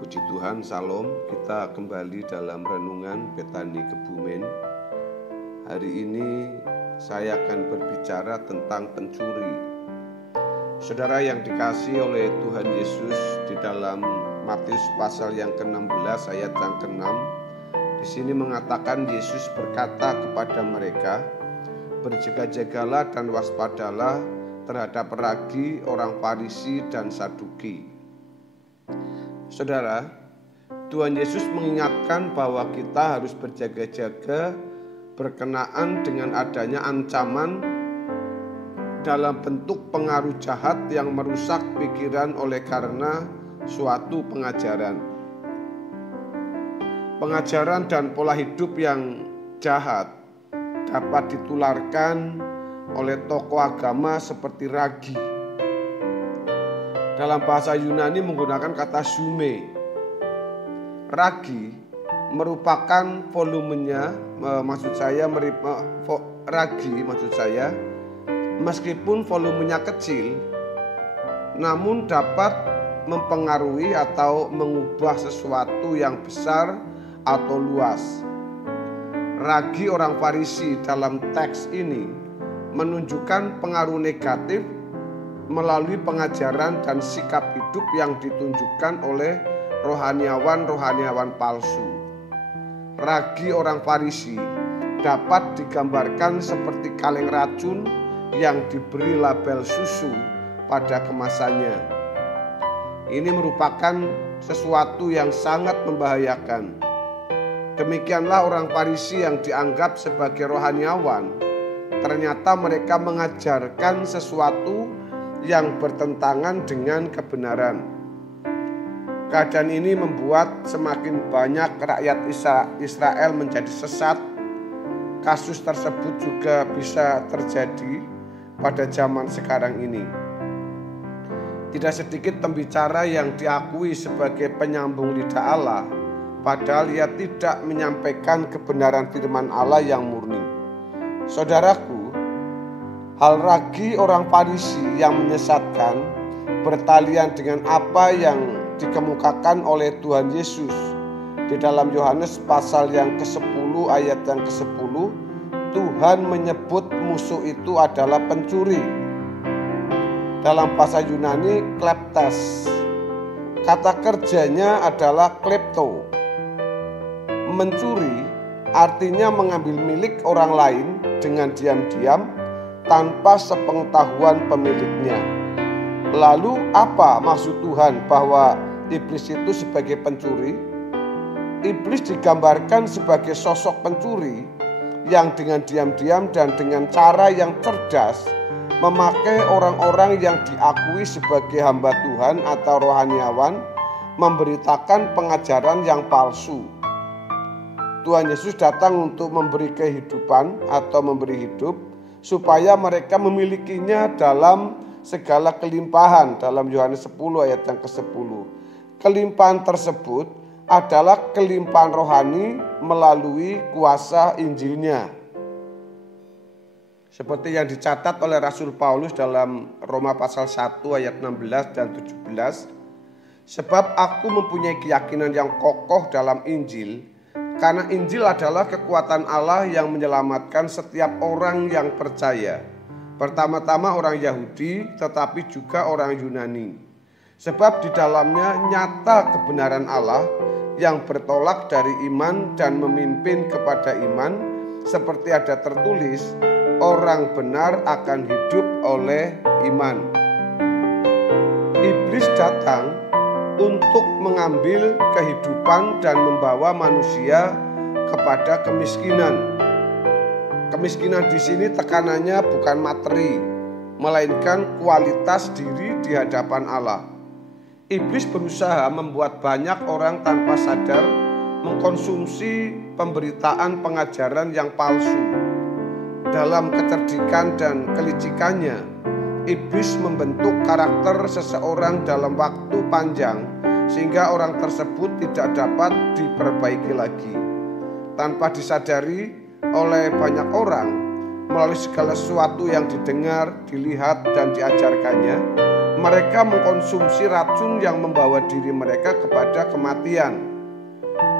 Puji Tuhan, Salam. Kita kembali dalam renungan Betani Kebumen. Hari ini saya akan berbicara tentang pencuri. Saudara yang dikasihi oleh Tuhan Yesus, di dalam Matius pasal yang ke-16 ayat yang ke-6, di sini mengatakan Yesus berkata kepada mereka, "Berjaga-jagalah dan waspadalah terhadap ragi orang Farisi dan Saduki." Saudara, Tuhan Yesus mengingatkan bahwa kita harus berjaga-jaga berkenaan dengan adanya ancaman dalam bentuk pengaruh jahat yang merusak pikiran oleh karena suatu pengajaran. Pengajaran dan pola hidup yang jahat dapat ditularkan oleh tokoh agama seperti ragi. Dalam bahasa Yunani menggunakan kata sume. Ragi merupakan volumenya, meskipun volumenya kecil, namun dapat mempengaruhi atau mengubah sesuatu yang besar atau luas. Ragi orang Farisi dalam teks ini menunjukkan pengaruh negatif melalui pengajaran dan sikap hidup yang ditunjukkan oleh rohaniawan palsu. Ragi orang Farisi dapat digambarkan seperti kaleng racun yang diberi label susu pada kemasannya. Ini merupakan sesuatu yang sangat membahayakan. Demikianlah orang Farisi yang dianggap sebagai rohaniawan, ternyata mereka mengajarkan sesuatu yang bertentangan dengan kebenaran. Keadaan ini membuat semakin banyak rakyat Israel menjadi sesat. Kasus tersebut juga bisa terjadi pada zaman sekarang ini. Tidak sedikit pembicara yang diakui sebagai penyambung lidah Allah, padahal ia tidak menyampaikan kebenaran firman Allah yang murni. Saudaraku, hal ragi orang Farisi yang menyesatkan bertalian dengan apa yang dikemukakan oleh Tuhan Yesus. Di dalam Yohanes pasal yang ke-10 ayat yang ke-10, Tuhan menyebut musuh itu adalah pencuri. Dalam bahasa Yunani kleptes. Kata kerjanya adalah klepto. Mencuri artinya mengambil milik orang lain dengan diam-diam tanpa sepengetahuan pemiliknya. Lalu apa maksud Tuhan bahwa iblis itu sebagai pencuri? Iblis digambarkan sebagai sosok pencuri yang dengan diam-diam dan dengan cara yang cerdas memakai orang-orang yang diakui sebagai hamba Tuhan atau rohaniawan memberitakan pengajaran yang palsu. Tuhan Yesus datang untuk memberi kehidupan atau memberi hidup supaya mereka memilikinya dalam segala kelimpahan. Dalam Yohanes 10 ayat yang ke-10. Kelimpahan tersebut adalah kelimpahan rohani melalui kuasa Injilnya. Seperti yang dicatat oleh Rasul Paulus dalam Roma pasal 1 ayat 16 dan 17. Sebab aku mempunyai keyakinan yang kokoh dalam Injil, karena Injil adalah kekuatan Allah yang menyelamatkan setiap orang yang percaya. Pertama-tama orang Yahudi, tetapi juga orang Yunani. Sebab di dalamnya nyata kebenaran Allah yang bertolak dari iman dan memimpin kepada iman. Seperti ada tertulis, orang benar akan hidup oleh iman. Iblis datang untuk mengambil kehidupan dan membawa manusia kepada kemiskinan. Kemiskinan di sini tekanannya bukan materi, melainkan kualitas diri di hadapan Allah. Iblis berusaha membuat banyak orang tanpa sadar mengkonsumsi pemberitaan pengajaran yang palsu. Dalam kecerdikan dan kelicikannya, iblis membentuk karakter seseorang dalam waktu panjang sehingga orang tersebut tidak dapat diperbaiki lagi. Tanpa disadari oleh banyak orang, melalui segala sesuatu yang didengar, dilihat, dan diajarkannya, Mereka mengkonsumsi racun yang membawa diri mereka kepada kematian.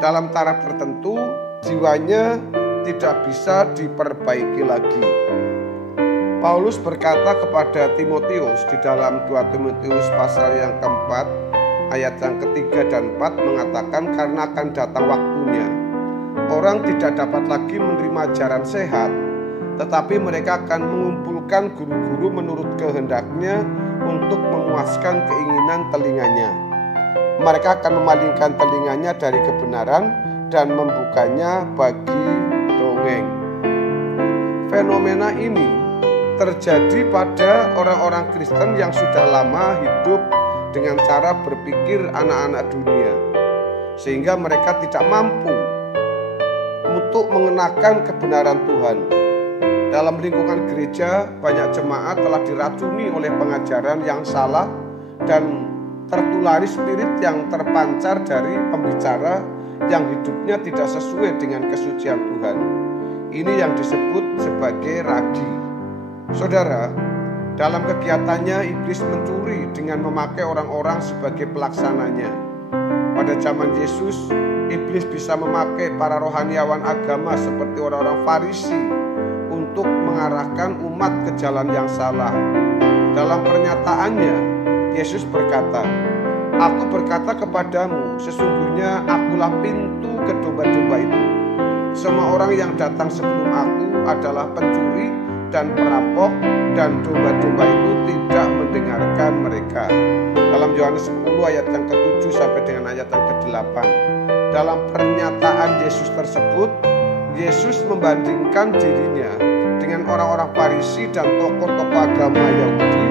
Dalam taraf tertentu, jiwanya tidak bisa diperbaiki lagi. Paulus berkata kepada Timotius di dalam 2 Timotius pasal yang keempat, ayat yang ketiga dan 4 mengatakan, karena akan datang waktunya orang tidak dapat lagi menerima ajaran sehat, tetapi mereka akan mengumpulkan guru-guru menurut kehendaknya untuk memuaskan keinginan telinganya. Mereka akan memalingkan telinganya dari kebenaran dan membukanya bagi dongeng. Fenomena ini terjadi pada orang-orang Kristen yang sudah lama hidup dengan cara berpikir anak-anak dunia, sehingga mereka tidak mampu untuk mengenakan kebenaran Tuhan. Dalam lingkungan gereja, banyak jemaat telah diracuni oleh pengajaran yang salah dan tertulari spirit yang terpancar dari pembicara yang hidupnya tidak sesuai dengan kesucian Tuhan. Ini yang disebut sebagai ragi. Saudara, dalam kegiatannya iblis mencuri dengan memakai orang-orang sebagai pelaksananya. Pada zaman Yesus, iblis bisa memakai para rohaniawan agama seperti orang-orang Farisi untuk mengarahkan umat ke jalan yang salah. Dalam pernyataannya, Yesus berkata, "Aku berkata kepadamu, sesungguhnya akulah pintu ke domba-domba itu. Semua orang yang datang sebelum aku adalah pencuri dan perampok, dan domba-domba itu tidak mendengarkan mereka." Dalam Yohanes 10 ayat yang ke-7 sampai dengan ayat yang ke-8. Dalam pernyataan Yesus tersebut, Yesus membandingkan dirinya dengan orang-orang Farisi dan tokoh-tokoh agama Yahudi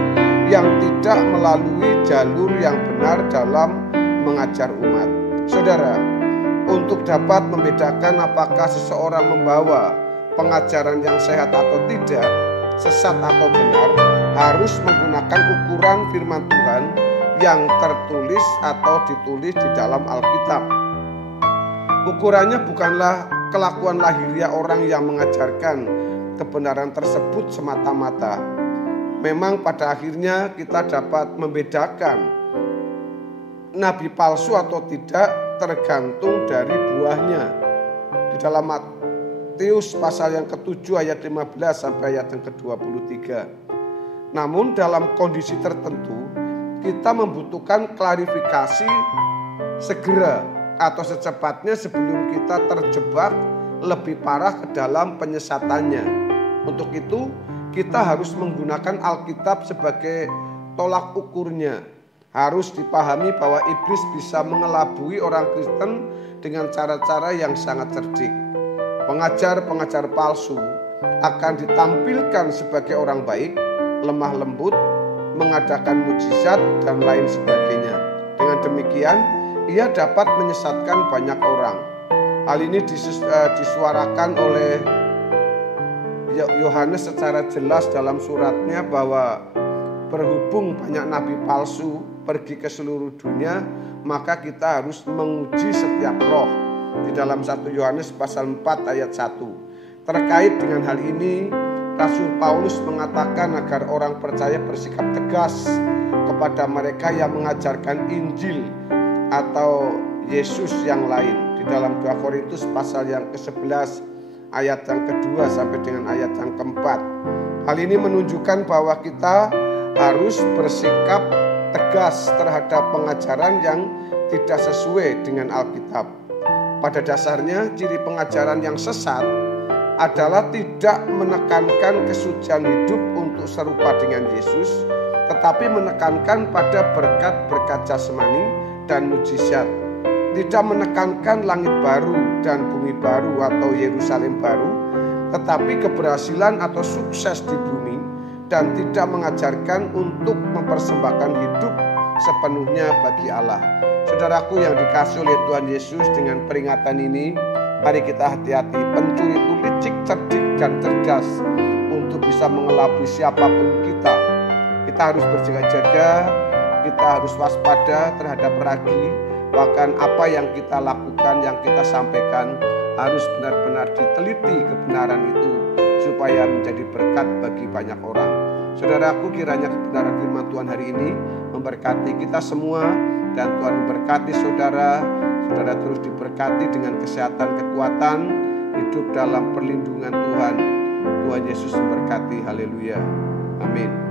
yang tidak melalui jalur yang benar dalam mengajar umat. Saudara, untuk dapat membedakan apakah seseorang membawa pengajaran yang sehat atau tidak, sesat atau benar, harus menggunakan ukuran firman Tuhan yang tertulis atau ditulis di dalam Alkitab. Ukurannya bukanlah kelakuan lahiriah orang yang mengajarkan kebenaran tersebut semata-mata. Memang pada akhirnya kita dapat membedakan nabi palsu atau tidak tergantung dari buahnya. Di dalam Matius pasal yang ke-7 ayat 15 sampai ayat yang ke-23. Namun dalam kondisi tertentu kita membutuhkan klarifikasi segera atau secepatnya sebelum kita terjebak lebih parah ke dalam penyesatannya. Untuk itu kita harus menggunakan Alkitab sebagai tolak ukurnya. Harus dipahami bahwa iblis bisa mengelabui orang Kristen dengan cara-cara yang sangat cerdik. Pengajar-pengajar palsu akan ditampilkan sebagai orang baik, lemah lembut, mengadakan mujizat dan lain sebagainya. Dengan demikian, ia dapat menyesatkan banyak orang. Hal ini disuarakan oleh Yohanes secara jelas dalam suratnya bahwa berhubung banyak nabi palsu pergi ke seluruh dunia, maka kita harus menguji setiap roh. Di dalam 1 Yohanes pasal 4 ayat 1. Terkait dengan hal ini, Rasul Paulus mengatakan agar orang percaya bersikap tegas kepada mereka yang mengajarkan Injil atau Yesus yang lain. Di dalam 2 Korintus pasal yang ke-11 ayat yang kedua sampai dengan ayat yang keempat. Hal ini menunjukkan bahwa kita harus bersikap tegas terhadap pengajaran yang tidak sesuai dengan Alkitab. Pada dasarnya, ciri pengajaran yang sesat adalah tidak menekankan kesucian hidup untuk serupa dengan Yesus, tetapi menekankan pada berkat-berkat jasmani dan mujizat. Tidak menekankan langit baru dan bumi baru atau Yerusalem baru, tetapi keberhasilan atau sukses di bumi, dan tidak mengajarkan untuk mempersembahkan hidup sepenuhnya bagi Allah. Saudaraku yang dikasihi oleh Tuhan Yesus, dengan peringatan ini, mari kita hati-hati. Pencuri itu licik, cerdik, dan cerdas untuk bisa mengelabui siapapun kita. Kita harus berjaga-jaga, kita harus waspada terhadap ragi. Bahkan apa yang kita lakukan, yang kita sampaikan harus benar-benar diteliti kebenaran itu supaya menjadi berkat bagi banyak orang. Saudaraku, kiranya kebenaran firman Tuhan hari ini memberkati kita semua, dan Tuhan memberkati saudara terus diberkati dengan kesehatan, kekuatan, hidup dalam perlindungan Tuhan. Tuhan Yesus memberkati. Haleluya. Amin.